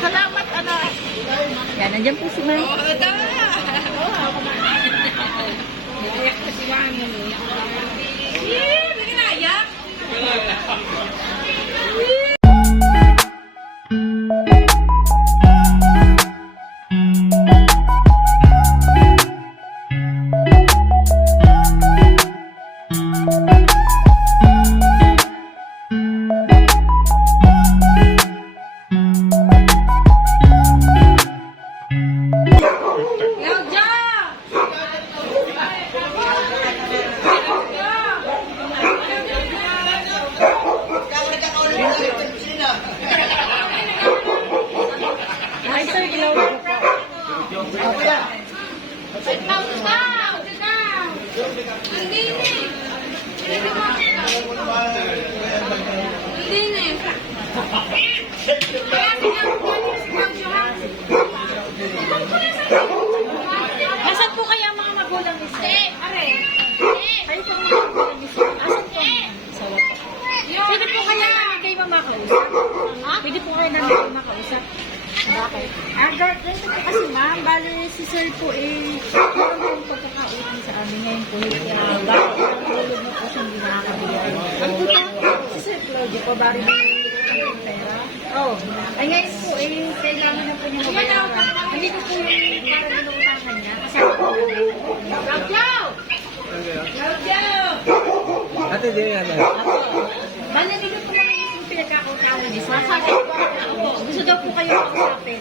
Salamat, anak. Yan, nandiyan po si Ma'am. Oo, tama. Naiyak po si Ma'am. Hindi ka naiyak? Ay, sir, ginawa ko po. Nasaan po kaya ang mga magulang ni sir? Kayo po mga magulang ni sir. Nasaan po? Pwede po kaya kayo makausap? Pwede po kayo namin makausap? Bakit? Ganito po kasi ma'am, bali si sir po meron yung pagkakautin sa amin ngayon po. Bakit tulog mo po siyang hindi nakakabigay. Ano po ba? Si Sir Claudio po, bali na yung pera. Oh, ay ngayon po kailangan na po niya mabayaran. Hindi ko po yung para nilutangan niya. Kasi ako Ate, di yan. bali dito po naman yung pinagkakautalan ni sir. Gusto daw po kayo makausapin.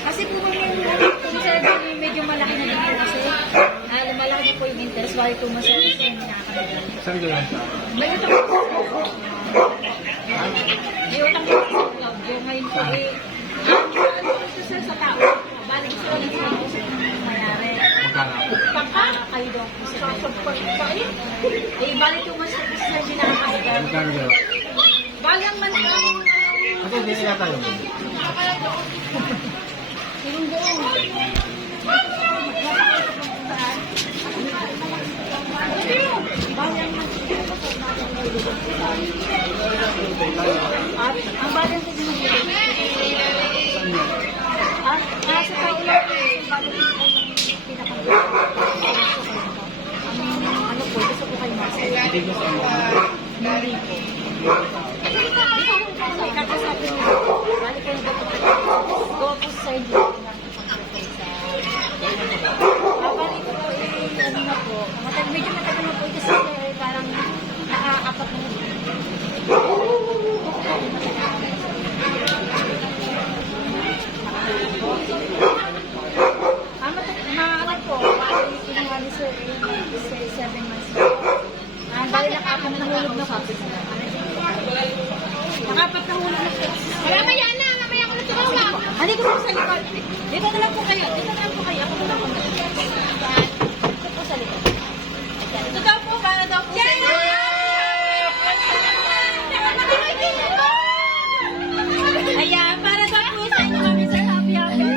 Kasi po kung medyo malaki na din po kasi lumalaki po yung interest while po masaya sa yung nakakalitan. Saan gano'n siya? May utang po po. May utang po sa Claudio. Ngayon po ano ito sir sa tao? Bali gusto ko lang sa usap ng mayari. Magkano? Pagka kayo daw po sa bali po mas sa sir ginakalitan. Magkano gano'n? Bali ang manang Ate, di yan tayo. yung buong. At ang bayan ko sinunod. At sa kaulan ko, bayan ko yung ano po, gusto ko kayo masaya. Hindi po. Hindi ko kakasabi niyo. Balik kayo dapat go po sa inyo. Balik ko po ano na po. Medyo matagal na po ito sa parang nakaapat na Maangat po, bali kinuha ni sir 7 months na. Bali nakapat na hulog na po. Nakapat na hulog na po. Mamaya na, mamaya ko na tumawag. Hindi ko po sa likod. Dito na lang po kayo. Dito na lang po kayo. Ako na lang po. Dito po sa likod. Ito daw po, para daw po sa inyo. Ayan, para daw po sa inyo kami sa happy happy.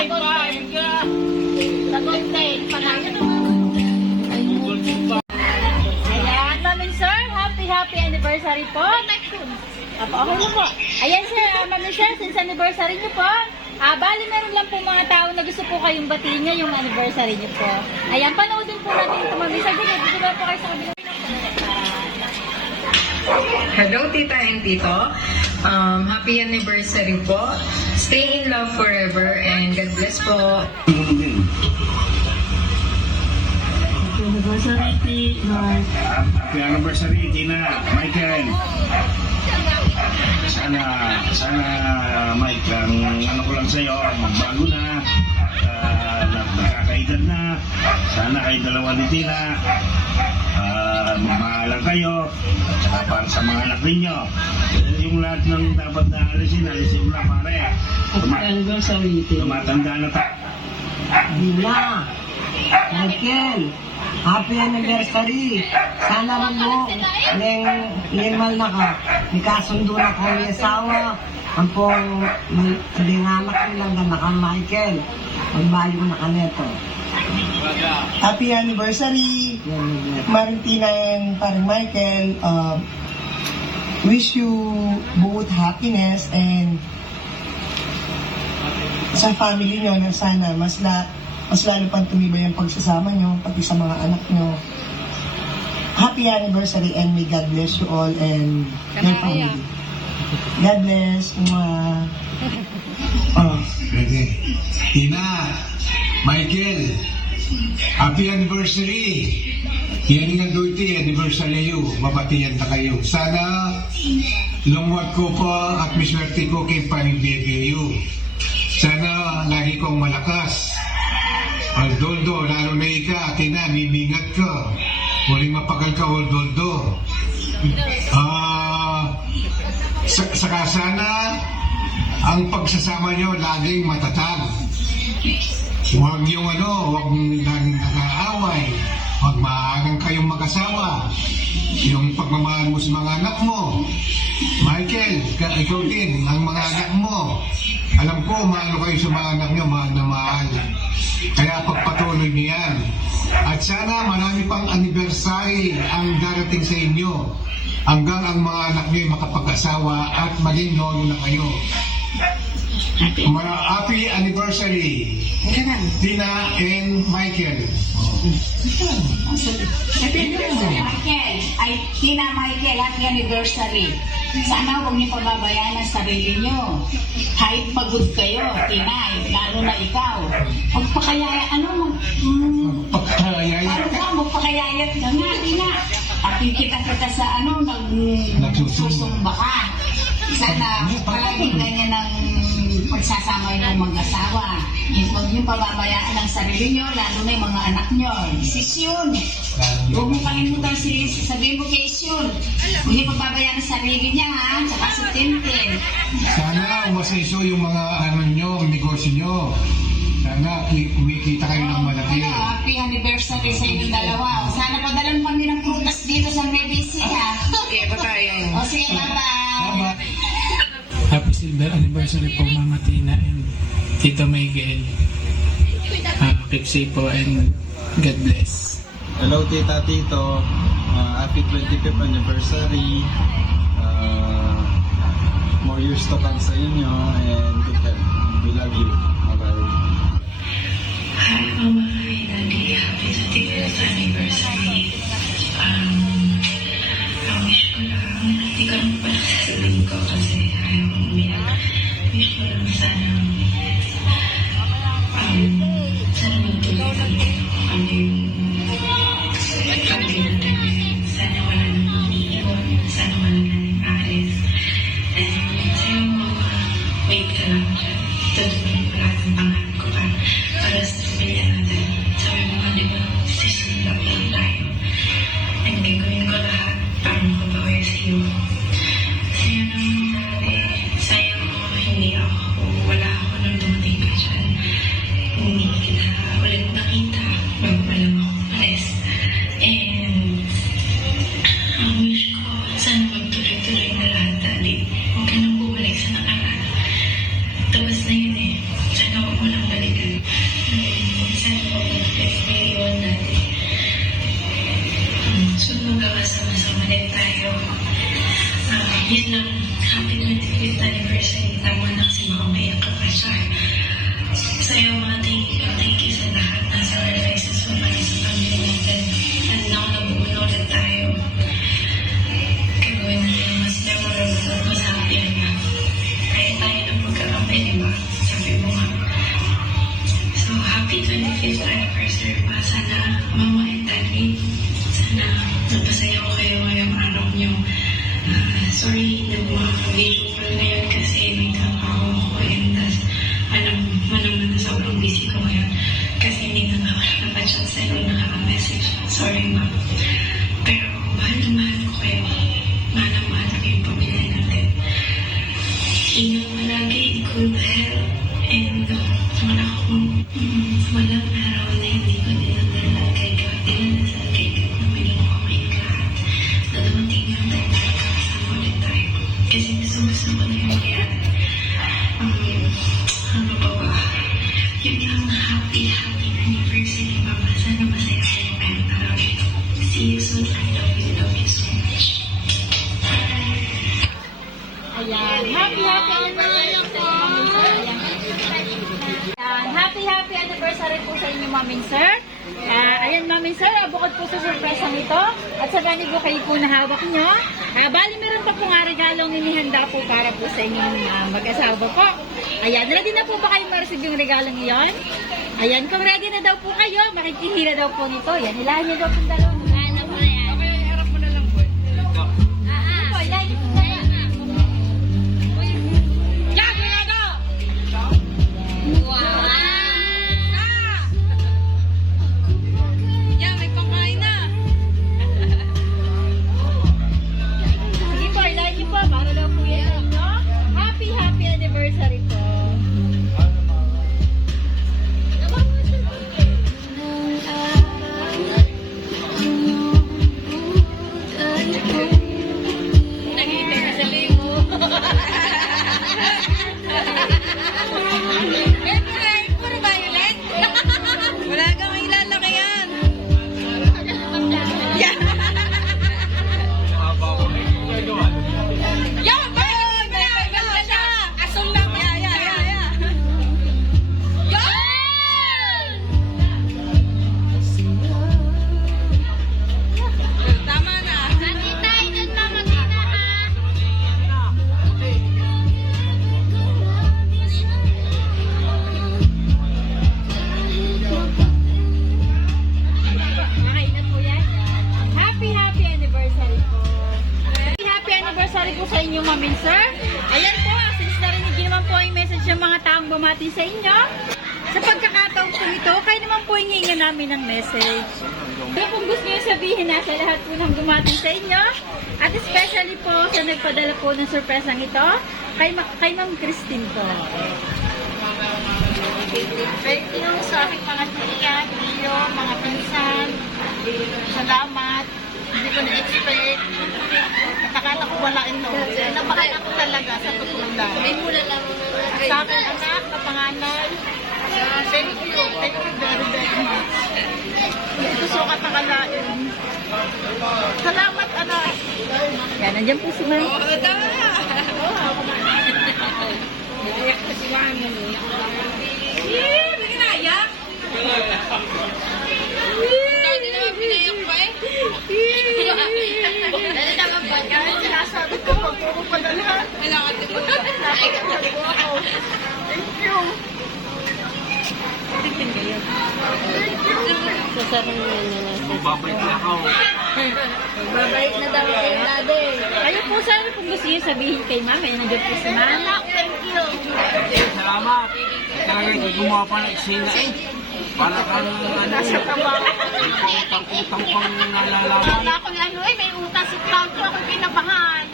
sa Golden. Sa Golden. Panalo. Ayan, Ma'am and Sir, happy anniversary po. Apo, okay na po. Ayan sir, Ma'am and Sir, since anniversary niyo po, bali meron lang po mga tao na gusto po kayong batiin niya yung anniversary niyo po. Ayan, panoodin po natin ito, Ma'am and Sir. Dito ba po kayo sa kabila? Hello, Tita and Tito. Happy anniversary po. Stay in love forever and God bless po. Happy anniversary, Tina, Michael. Sana, Mike, ang ano ko lang sa'yo, magbago na, nagkakaedad na, sana kayo dalawa ni Tina, magmahalan kayo, at saka para sa mga anak ninyo. Yung lahat ng dapat na alisin mo na pare. Tumatanda na tayo. Dina, Michael, happy anniversary. Sana rin mo, mal na ka. May kasundo na ko may asawa. Ang pong, may anak nilang ganda ka, Michael. Magbayo na ka neto. Happy anniversary, Marintina and Parang Michael. Wish you both happiness and sa family nyo na sana mas lalo pang tumibay ang pagsasama nyo, pati sa mga anak nyo. Happy anniversary and may God bless you all and your family. God bless. Okay. Tina, Michael, happy anniversary. Yan nga doiti, anniversary you. Mabatiyan na kayo. Sana, lungwat ko po at miswerte ko kay Panibibyo. Sana, lagi kong malakas. Aldoldo, lalo na ika, Tina, mimingat ka. Muling mapagal ka, Aldoldo. Saka sana, ang pagsasama nyo laging matatag. Huwag yung huwag laging nag-aaway. Huwag maagang kayong mag-asawa. Yung pagmamahal mo sa mga anak mo. Michael, ikaw din, ang mga anak mo. Alam ko, mahal kayo sa mga anak nyo, mahal na mahal. Kaya pagpatuloy niyan. At sana marami pang anniversary ang darating sa inyo. Hanggang ang mga anak nyo makapag-asawa at maging nono na kayo. Happy anniversary, Tina and Michael. Tina, Michael, happy anniversary. Sana huwag niyo pababayaan ang sarili niyo. Kahit pagod kayo, Tina, lalo na ikaw. Magpakayayat ka nga, Tina. At kita sa nagsusumba ka. Sana palaging ganyan ang pagsasama yung mag-asawa. Huwag niyo pababayaan ang sarili niyo, lalo na yung mga anak niyo. Sisyon. Huwag mo kalimutan sabihin mo kay Syon. Huwag niyo pababayaan ang sarili niya, ha? Tsaka si Tintin. Sana umasaiso yung mga nyo, ang negosyo nyo. Sana kumikita kayo ng malaki. Happy anniversary sa inyong dalawa. Sana padalan kami ng prutas dito sa MBC, ha? Okay, bye-bye. O sige, bye-bye. Happy silver anniversary po Mama Tina and Tito Miguel. Keep safe po and God bless. Hello, Tita, Tito. Happy 25th anniversary. More years to come sa inyo and good health. We love you. Bye-bye. Hi, Mama. Hi, Daddy. Happy 25th anniversary. Wish ko lang, hindi ko lang pala sasabihin ko kasi ayaw kong umiyak. Wish ko lang sana magtuloy kayo kung ano yung pagdinatan ngayon. Sana wala nang umiiwan, sana wala nang alis. And sa'yo mo, wait ka lang dyan. Tutuloy ko lahat ng pangarap ko para sa pamilya natin. Sabi mo nga, di ba, sisunod lang tayo. And gagawin ko lahat para makabawi sa iyo. Kasi yun ang nangyari. Sayang hindi ako, wala ako nang dumating ka dyan. Hindi kita ulit nakita. Bago pa lang magkakasama-sama din tayo. Yun lang, happy 25th anniversary. Tama na kasi makamaiyak ka pa siya. Sa'yo mga thank you sa lahat ng sacrifices mo para sa pamilya natin. And now, nabuuno ulit tayo. Gagawin natin mas memorable at mas happy na. Kaya tayo ng pagkakamay, diba? Sabi mo nga. So, happy 25th anniversary pa. Sana, Mama and Daddy, sana napasaya ko kayo ngayong araw niyo. Sorry na makaka-video call ngayon kasi may trabaho ako and manang sobrang busy ko ngayon kasi hindi na nakapag-chat sa'yo o nakaka-message. Sorry, Ma. Pero mahal na mahal ko kayo. Mahal na mahal ko yung pamilya natin. Ingat mo lagi, good health, and walang araw na hindi ko dinadala kay God. Dinadasal kay God na may ko kayong lahat. Na dumating yung tayo kasama ulit tayo. Kasi gusto ko na yung kaya ano ba ba? Yun lang, happy anniversary, Mama. Sana masaya kayo ngayong araw ito. See you soon. I love you so much. Ayan, happy anniversary po. Ayan, happy anniversary po sa inyo, Maming Sir. Ayan, Maming Sir, bukod po sa surprise ang ito at sa gani kayo po na hawak nyo. Bali, meron pa po nga regalong inihanda po para po sa inyong mag-asawa po. Ayan, ready na po ba kayo ma-receive yung regalong iyon? Ayan, kung ready na daw po kayo, makikihira daw po nito. Ayan, ilahan nyo daw po dalawang. Ano po na yan? Okay, harap mo na lang po. Ito, ilahan nyo po na yan. Yan, ginagawa! Wow! Yan, may pangkain na. Sige po, ilahan nyo po. Para daw po yan sa inyo. Happy anniversary po. Puro violet? Wala kang ilalaki yan. Yan, bakit maganda siya? Asol lang. Yan. Tama na. Nakita, ito na magkita ha. Okay na po yan. Happy anniversary po. Happy anniversary po sa inyo, Mamin Sir. Ayan po, since narinig niyo naman po yung message ng mga taong bumati sa inyo. Sa pagkakataon po ito, kayo naman po hingin namin ng message. Kaya kung gusto niyo sabihin na sa lahat po ng bumati sa inyo, at especially po sa nagpadala po ng surpresang ito, kay Ma'am Christine po. Thank you sa aking mga tiya, tiyo, mga pinsan. Salamat. Hindi ko na-expect. At akala ko wala ito. Nabahan ako talaga sa totoo lang. Sa aking anak na panganay. Thank you. Thank you very, very much. Hindi ko sukat nakalain. Salamat, anak. Yan, nandiyan po si Ma'am. Sinasabi ko pag puro padalhan. Thank you. Babalik na ako. Babalik na daw kayo, Daddy. Kayo po, sana kung gusto niyo sabihin kay Ma'am, ay nandiyan po si Ma'am. Thank you. Salamat. Talaga gumawa pa ng eksena eh. Para kang Nasa trabaho. utang pang nalalaman. Wala akong may utang si Claudio. Ako'y kinabahan.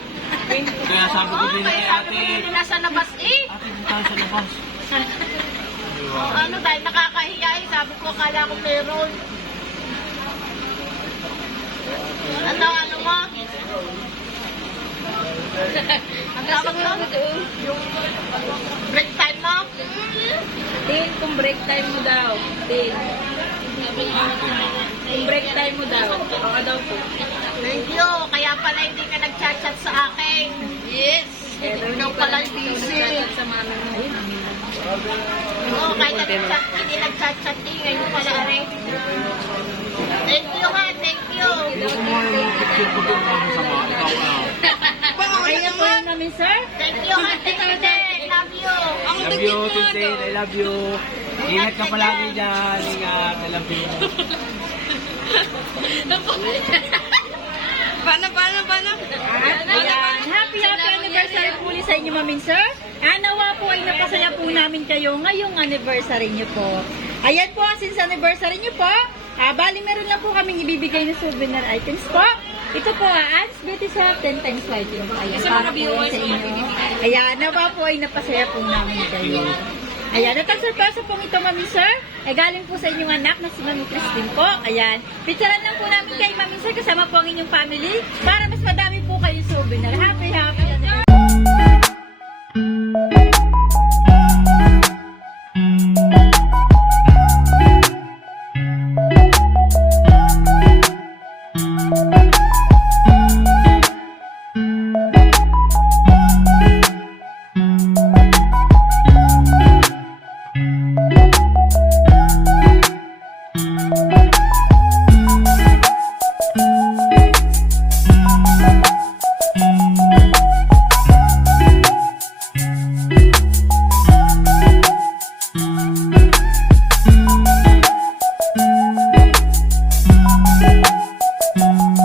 Kaya sabi ko din kay Sabi ko ate, din nasa labas eh. ate tayo sa labas. Ano dahil nakakahiya eh. Sabi ko akala ko meron. Ano mo? Ang tawag doon? Yung break time mo? Tin, kung break time mo daw. Tin. break time mo daw. Baka daw po. Thank you. Kaya pala hindi ka nag-chat-chat sa akin. Yes. Ikaw pala busy. Sa mama mo. Oo, kahit nag-chat, hindi nag-chat-chat din. Ngayon pala rin. Thank you ha, thank you. Okay na po yun namin, sir. Thank you ha, thank you din. Love you. Love you, Tuesday. I love you. Ingat ka palagi dyan. Ingat. I love you. Ayan, happy anniversary po ulit sa inyo, Mamin Sir. Nawa po ay napasaya po namin kayo ngayong anniversary nyo po. Ayan po, since anniversary nyo po, bali meron lang po kaming ibibigay na souvenir items po. Ito po, Anne's Beauty Shop, 10 times whitening po. Ayan, para po yan sa inyo. Ayan, nawa po ay napasaya po namin kayo. Ayan, at ang surprise pong ito, Mami Sir, ay galing po sa inyong anak na si Mami Christine po. Ayan, picturean lang po namin kay Mami Sir kasama po ang inyong family para mas madami po kayong souvenir.